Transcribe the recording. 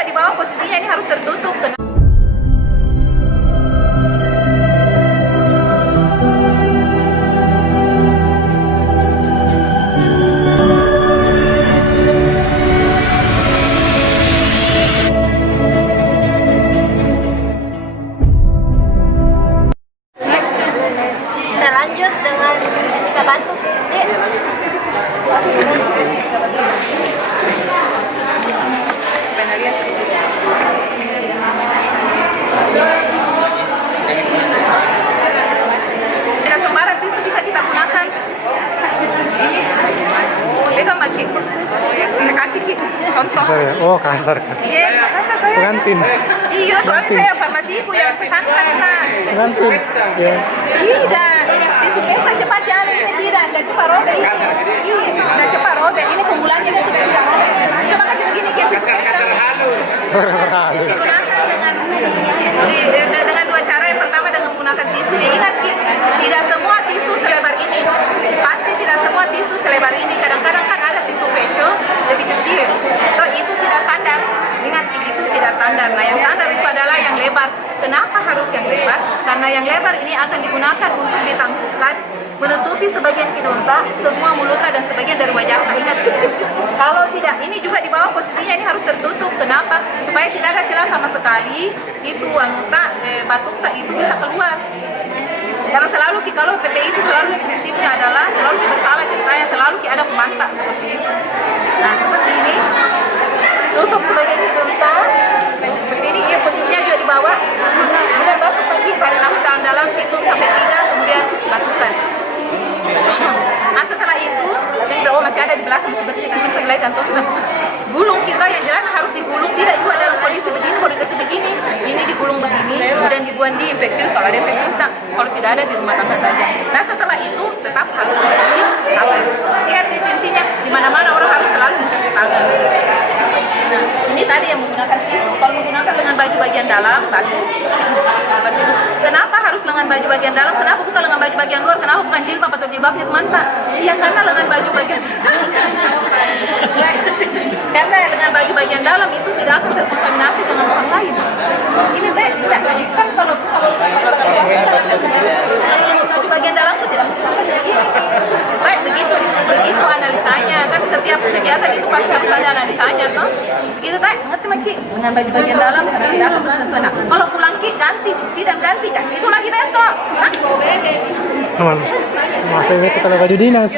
juga di bawah posisinya ini harus tertutup. Kita lanjut dengan kita batuk. Tidak sembarang tisu bisa kita gunakan. Ini pegang Maki. Kita kasih Ki contoh. Kasar ya? Oh kasar. Iya, kasar saya. Pengantin. Iya, soalnya saya farmasiku yang pesankan Kak. Pengantin. Ya. Tidak, tisu pesta cepat jalan ini tidak cepat robek ini. Iya, tidak cepat robek. Ini keunggulannya dia tidak cepat robek. Coba kasih begini Ki, tisu pesta. Digunakan dengan dua cara. Yang pertama dengan menggunakan tisu. Ingat Ki, tidak semua tisu selebar ini. Pasti tidak semua tisu selebar ini. Kadang-kadang kan ada tisu facial lebih kecil. So, itu tidak standar. Ingat Ki, itu tidak standar. Nah, yang standar itu adalah yang lebar. Kenapa harus yang lebar? Karena yang lebar ini akan digunakan untuk ditangkupkan, menutupi sebagian hidung, semua mulut dan sebagian dari wajah. Ingat, kalau tidak, ini juga di bawah posisinya ini harus tertutup. Kenapa? Supaya tidak ada celah sama sekali. Itu batuk itu bisa keluar. Karena selalu kalau PPI itu selalu prinsipnya adalah selalu bersalah ceritanya, selalu ada pemantap seperti itu. Nah seperti ini, tutup sebagian hidung. Seperti ini, ya posisinya juga di bawah. Kemudian batuk pagi, tarik nafas dalam-dalam, hitung sampai 3, kemudian batukan. Nah setelah itu, yang bawah masih ada di belakang seperti ini, kita lihat contoh. Gulung kita yang jelas harus digulung, tidak juga dalam kondisi begini, kondisi begini. Ini digulung begini, kemudian dibuang di infeksius kalau ada infeksius, kalau tidak ada di rumah tangga saja. Nah setelah itu tetap harus mencuci tangan. Lihat intinya, di mana-mana orang harus selalu mencuci tangan. Nah, ini tadi yang menggunakan tisu. Kalau menggunakan lengan baju bagian dalam, batuk. Kenapa harus lengan baju bagian dalam? Kenapa bukan lengan baju bagian luar? Kenapa bukan jilbab atau jilbabnya teman-teman? Iya, karena lengan baju bagian karena lengan baju bagian dalam itu tidak akan terkontaminasi dengan orang lain. Ini tidak kan kalau baju bagian dalam itu tidak baik begitu analisanya kan setiap kegiatan itu pasti harus ada analisanya toh. Begitu ngerti Maki dengan baju bagian dalam karena tidak akan tersentuh. Nah, kalau pulang Ki ganti cuci dan ganti itu lagi besok. Aman. Masa itu kalau baju dinas.